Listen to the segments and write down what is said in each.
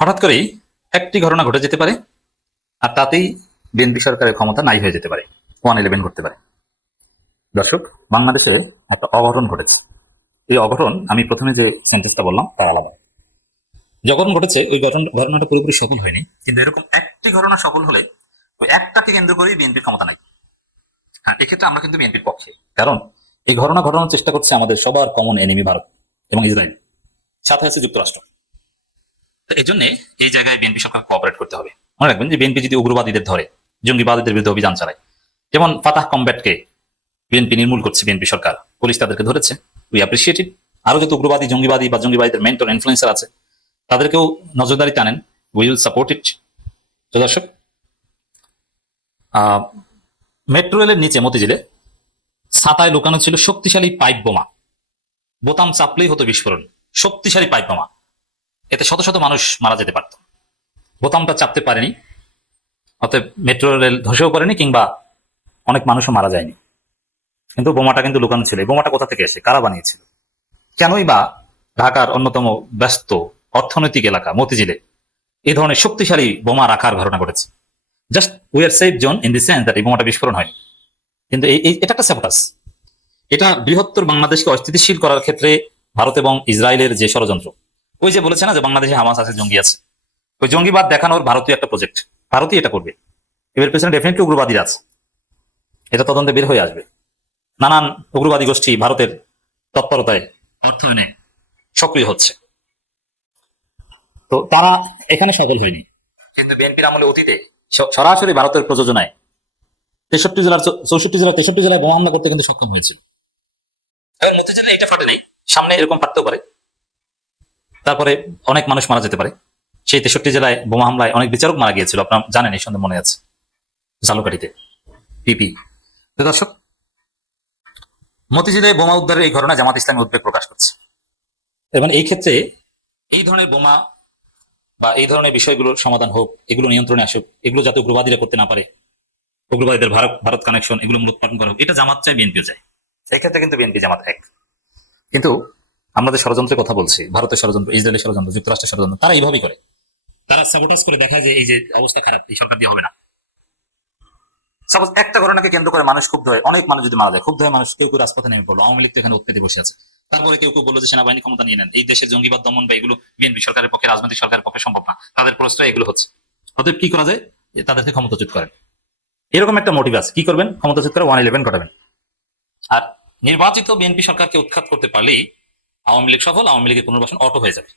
হঠাৎ করেই একটি ঘটনা ঘটে যেতে পারে, আর তাতেই বিএনপি সরকারের ক্ষমতা নাই হয়ে যেতে পারে, 111 ঘটতে পারে। দর্শক, বাংলাদেশে একটা অঘটন ঘটেছে। এই অঘটন আমি প্রথমে যে সেন্টেন্সটা বললাম তার আলাদা। যখন ঘটেছে ওই ঘটনাটা পুরোপুরি সফল হয়নি, কিন্তু এরকম একটি ঘটনা সফল হলে ওই একটাকে কেন্দ্র করেই বিএনপির ক্ষমতা নাই। হ্যাঁ, এক্ষেত্রে আমরা কিন্তু বিএনপির পক্ষে, কারণ এই ঘটনা ঘটানোর চেষ্টা করছে আমাদের সবার কমন এনিমি ভারত এবং ইসরায়েল, সাথে আছে যুক্তরাষ্ট্র। তো এই জন্য এই জায়গায় বিএনপি সরকার কোঅপারেট করতে হবে। মনে রাখবেন যে বিএনপি যদি উগ্রবাদীদের ধরে, জঙ্গিবাদীদের বিরুদ্ধে অভিযান চালায়, যেমন ফাতাহ কমব্যাটকে বিএনপি নির্মূল করছে, বিএনপি সরকার, পুলিশ তাদেরকে ধরেছে, উই অ্যাপ্রিসিয়েট ইট। আরো যত উগ্রবাদী, জঙ্গিবাদী বা জঙ্গিবাদীদের মেন্টর ইনফ্লুয়েন্সার আছে তাদেরকেও নজরদারি টানেন, উই উইল সাপোর্ট ইট। তো দর্শক, মেট্রো রেলের নিচে মতিঝিলে ছাতায় লুকানো ছিল শক্তিশালী পাইপ বোমা। বোতাম চাপলেই হতো বিস্ফোরণ। শক্তিশালী পাইপ বোমা, এতে শত শত মানুষ মারা যেতে পারত। বোতামটা চাপতে পারেনি, অতএব মেট্রো রেল ধসেও পড়েনি, কিংবা অনেক মানুষও মারা যায়নি। কিন্তু বোমাটা কিন্তু লুকানো ছিল। এই বোমাটা কোথা থেকে এসে, কারা বানিয়েছিল? কেনই বা ঢাকার অন্যতম ব্যস্ত অর্থনৈতিক এলাকা মতিঝিলে এই ধরনের শক্তিশালী বোমা রাখার ঘটনা ঘটেছে? Just we are safe zone in the sense that এই বোমাটা বিস্ফোরণ হয়। কিন্তু এটা একটা স্যাবোটাজ। এটা বৃহত্তর বাংলাদেশকে অস্থিতিশীল করার ক্ষেত্রে ভারত এবং ইসরায়েলের যে ষড়যন্ত্র, ওই যে বলেছে না যে বাংলাদেশে হামাস আছে, জঙ্গি আছে, ওই জঙ্গিবাদ দেখানোর ভারতীয় একটা প্রজেক্ট। ভারতই এটা করবে। এর পেছনে ডেফিনেটলি উগ্রবাদীরা আছে, এটা তদন্তে বের হয়ে আসবে। নানান উগ্রবাদী গোষ্ঠী ভারতের তৎপরতায়, অর্থায়নে সক্রিয় হচ্ছে। তো তারা এখানে সফল হয়নি, কিন্তু বিএনপির আমলে অতীতে সরাসরি ভারতের প্রযোজনায় 63 জেলায় বোমা হামলা করতে কিন্তু সক্ষম হয়েছিল। এবং মতিঝিলে এটা ফাটে নেই, সামনে এরকম ফাটতেও পারে, তারপরে অনেক মানুষ মারা যেতে পারে। সেই 63 জেলায় বোমা হামলায় অনেক বিচারক মারা গিয়েছিল, আপনারা জানেন, এই সন্দেহ মনে আছে, ঝালকাঠিতে পিপি। তো দর্শক, মতিঝিলে বোমা উদ্ধারের এই ঘটনা জামাত ইসলামী উদ্বেগ প্রকাশ করছে। এবং এই ক্ষেত্রে এই ধরনের বোমা বা এই ধরনের বিষয়গুলোর সমাধান হোক, এগুলো নিয়ন্ত্রণে আসুক, এগুলো যাতে উগ্রবাদীরা করতে না পারে, উগ্রবাদীদের ভারত ভারত কানেকশন, এগুলো মূলোৎপাটন করা হোক, এটা জামাত চায়, বিএনপিও চায়। সেই ক্ষেত্রে কিন্তু বিএনপি জামাত এক। কিন্তু আমরা যে ষড়যন্ত্রের কথা বলছি, ভারতের ষড়যন্ত্র, ইসরায়েলের ষড়যন্ত্র, যুক্তরাষ্ট্রের ষড়যন্ত্র, তারা এইভাবেই করে। তারা সাবোটাজ করে দেখায় যে এই যে অবস্থা খারাপ, এই সরকার দিয়ে হবে না। সাপোজ একটা ঘটনাকে কেন্দ্র করে মানুষ ক্ষুব্ধ হয়, অনেক মানুষ যদি মারা যায়, ক্ষুব্ধ হয়ে মানুষ কেউ কেউ রাজপথে নেমে পড়লো, আওয়ামী লীগ তো এখানে উৎপেতে বসে আছে। তারপরে কেউ কেউ বললো যে সেনাবাহিনী ক্ষমতা নিয়ে নেন, এই দেশের জঙ্গিবাদ দমন বা এগুলো বিএনপি সরকারের পক্ষে, রাজনৈতিক সরকারের পক্ষে সম্ভব না, তাদের প্রশ্রয় এগুলো হচ্ছে। অতএব কি করা যায়, তাদেরকে ক্ষমতাচ্যুত করেন। এরকম একটা মোটিভ আছে, কি করবেন? ক্ষমতাচ্যুত করে 111 ঘটাবেন। আর নির্বাচিত বিএনপি সরকারকে উৎখাত করতে পারলেই আওয়ামী লীগ সফল, আওয়ামী লীগের পুনর্বাসন অটো হয়ে যাবে।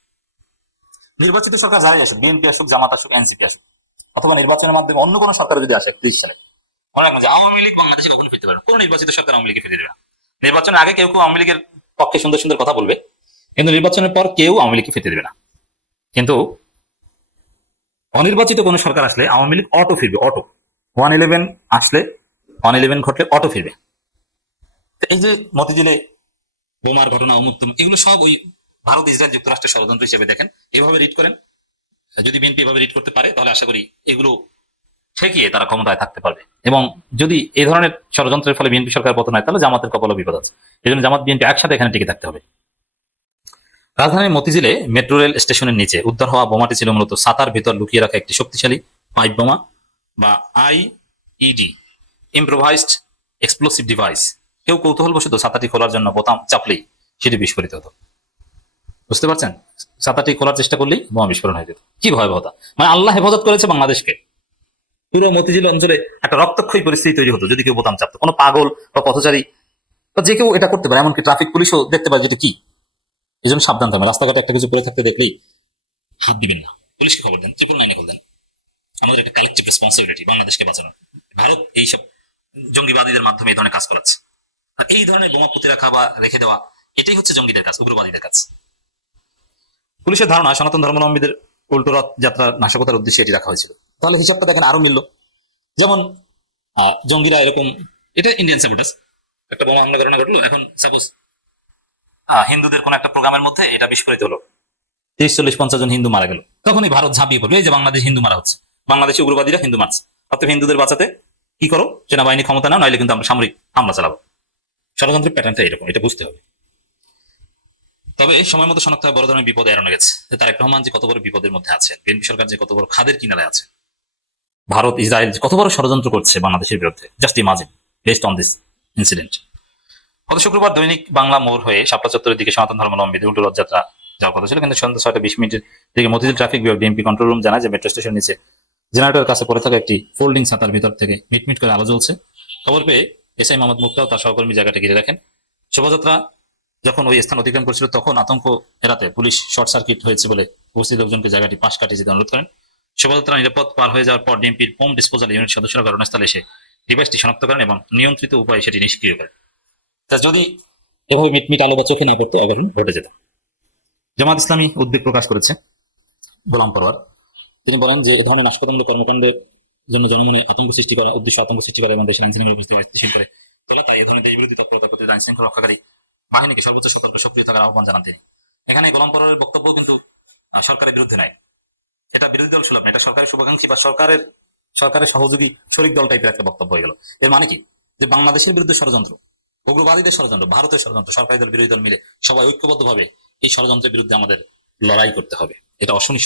নির্বাচিত সরকার যারাই আসুক, বিএনপি আসুক, জামাত আসুক, এনসিপি আসুক, অথবা নির্বাচনের মাধ্যমে অন্য কোনো সরকার যদি আসে 30 সালে, মনে রাখবেন যে আওয়ামী লীগ বাংলাদেশে কখনো ফিরতে পারবে, কোন নির্বাচিত সরকার আওয়ামী লীগে ফিরে দেবে না। নির্বাচনের আগে কেউ কেউ আওয়ামী লীগের পক্ষে সুন্দর সুন্দর কথা বলবে, কিন্তু নির্বাচনের পর কেউ আওয়ামী লীগকে ফিরতে দেবে না। কিন্তু অনির্বাচিত কোন সরকার আসলে আওয়ামী লীগ অটো ফিরবে, অটো। 111 আসলে, 111 ঘটলে অটো ফিরবে। তো এই যে মতিঝিলে বোমার ঘটনা, উন্মুক্ত, এগুলো সব ওই ভারত, ইসরায়েল, যুক্তরাষ্ট্রের ষড়যন্ত্র হিসেবে দেখেন। এভাবে রিড করেন। যদি বিএনপি এভাবে রিড করতে পারে, তাহলে আশা করি এগুলো ঠেকিয়ে তারা ক্ষমতায় থাকতে পারবে। এবং যদি এই ধরনের ষড়যন্ত্রের ফলে বিএনপি সরকার পতন হয়, তাহলে জামাতের কপালে বিপদ আছে। এই জন্য জামাত বিএনপি একসাথে এখানে টিকে থাকতে হবে। রাজধানীর মতিঝিলে মেট্রো রেল স্টেশনের নিচে উদ্ধার হওয়া বোমাটি ছিল মূলত ছাতার ভিতর লুকিয়ে রাখা একটি শক্তিশালী পাইপ বোমা বা আইইডি, ইম্প্রোভাইজড এক্সপ্লোসিভ ডিভাইস। কেউ কৌতূহলবশত ছাতাটি খোলার জন্য বোতাম চাপলেই সেটি বিস্ফোরিত হতো। বুঝতে পারছেন? ছাতাটি খোলার চেষ্টা করলেই বোমা বিস্ফোরণ হয়ে যেত। কি ভয়াবহতা! মানে আল্লাহ হেফাজত করেছে বাংলাদেশকে। পুরো মতিঝিল অঞ্চলে একটা রক্তক্ষয়ী পরিস্থিতি তৈরি হতো যদি কেউ বোতাম চাপতো। কোনো পাগল বা পথচারী বা যে কেউ এটা করতে পারে, এমনকি ট্রাফিক পুলিশও দেখতে পারে যেটা কি। এই জন্য সাবধান থাকবেন, রাস্তাঘাটে একটা কিছু পড়ে থাকতে দেখলেই হাত দিবেন না, পুলিশকে খবর দেন, 999 খবর দেন। আমাদের একটা কালেকটিভ রেসপন্সিবিলিটি বাংলাদেশকে বাঁচানো। ভারত এইসব জঙ্গিবাদীদের মাধ্যমে এই ধরনের কাজ করাচ্ছে। আর এই ধরনের বোমা পুঁতে রাখা বা রেখে দেওয়া, এটাই হচ্ছে জঙ্গিদের কাজ, উগ্রবাদীদের কাজ। পুলিশের ধারণা সনাতন ধর্মাবলম্বীদের উল্টো রথ যাত্রা নাশকতার উদ্দেশ্যে এটি রাখা হয়েছিল। তাহলে হিসাবটা দেখেন আরো মিলল। যেমন জঙ্গিরা এরকম, এটা ইন্ডিয়ান স্যাবোটাজ, একটা বোমা হামলা ঘটনা ঘটলো, এখন সাপোজ হিন্দুদের কোন একটা প্রোগ্রামের মধ্যে এটা বিস্ফোরিত হলো, 30-40-50 জন হিন্দু মারা গেল, তখনই ভারত ঝাঁপিয়ে পড়বে, এই যে বাংলাদেশ হিন্দু মারা হচ্ছে, বাংলাদেশি উগ্রবাদীরা হিন্দু মারছে, অর্থাৎ হিন্দুদের বাঁচাতে কি করো, সেনাবাহিনী ক্ষমতা নাও, নইলে কিন্তু আমরা সামরিক হামলা চালাবো। ষড়যন্ত্রের প্যাটার্নটা এরকম, এটা বুঝতে হবে। তবে এই সময় মতো শনাক্ত হয় বড় ধরনের বিপদ এড়ানো গেছে, যে তারেক রহমান যে কত বড় বিপদের মধ্যে আছে, বিএনপি সরকার যে কত বড় খাদের কিনারে আছে, ভারত ইসরায়েল যে কত বড় ষড়যন্ত্র করছে বাংলাদেশের বিরুদ্ধে, just imagine based on this incident. গত শুক্রবার দৈনিক বাংলা মোড় হয়ে শাপলা চত্বরের দিকে সনাতন ধর্মাবলম্বীদের উল্টো রথযাত্রা যাওয়ার কথা ছিল, কিন্তু সন্ধ্যা 6:20 দিকে মতিঝিল ট্রাফিক বিভাগ ডিএমপি কন্ট্রোল রুম জানায় যে মেট্রো স্টেশন নিচে জেনারেটরের কাছে পড়ে থাকা একটি ফোল্ডিং ছাতার ভিতর থেকে মিটমিট করে আলো জ্বলছে। খবর পেয়ে এসআই মোহাম্মদ মুক্তা ও তার সহকর্মী জায়গাটা ঘিরে রাখেন। শোভাযাত্রা যখন ওই স্থান অতিক্রম করছিল তখন আতঙ্ক এড়াতে পুলিশ শর্ট সার্কিট হয়েছে বলে উপস্থিত লোকজনকে জায়গাটি পাশ কাটিয়ে যেতে অনুরোধ করেন। শোভাযাত্রা নিরাপদ পার হয়ে যাওয়ার পর ডিএমপির বোম ডিসপোজাল ইউনিট সদস্যরা ঘটনাস্থলে এসে ডিভাইসটি শনাক্ত করেন এবং নিয়ন্ত্রিত উপায়ে সেটি নিষ্ক্রিয় করেন। তা যদি এভাবে মিটমিট আলো বা চোখে না পড়তো অঘটন ঘটে যেত। জামাত ইসলামী উদ্বেগ প্রকাশ করেছে গোলাম পরোয়ার। তিনি বলেন যে এ ধরনের নাশকতামূলক কর্মকাণ্ডের জন্য জনমনে আতঙ্ক সৃষ্টি করা, উদ্দেশ্য আতঙ্ক সৃষ্টি করা এবং দেশের আইন শৃঙ্খলা পরিস্থিতি অস্থিতিশীল করে তোলা। তাই এ ধরনের দেশবিরোধী তৎপরতা করতে আইন শৃঙ্খলা রক্ষাকারী বাহিনীকে সর্বোচ্চ সতর্ক সক্রিয় থাকার আহ্বান জানান তিনি। এখানে গোলাম পরোয়ারের বক্তব্য কিন্তু সরকারের বিরুদ্ধে নাই, এটা বিরোধী দল শোনাবে, এটা সরকারের শুভাকাঙ্ক্ষী বা সরকারের সহযোগী শরিক দল টাইপের একটা বক্তব্য হয়ে গেল। এর মানে কি, যে বাংলাদেশের বিরুদ্ধে ষড়যন্ত্র, উগ্রবাদীদের ষড়যন্ত্র, ভারতের ষড়যন্ত্র, সরকারি দল বিরোধী দল মিলে সবাই ঐক্যবদ্ধভাবে এই ষড়যন্ত্রের বিরুদ্ধে আমাদের লড়াই করতে হবে। এটা অশনি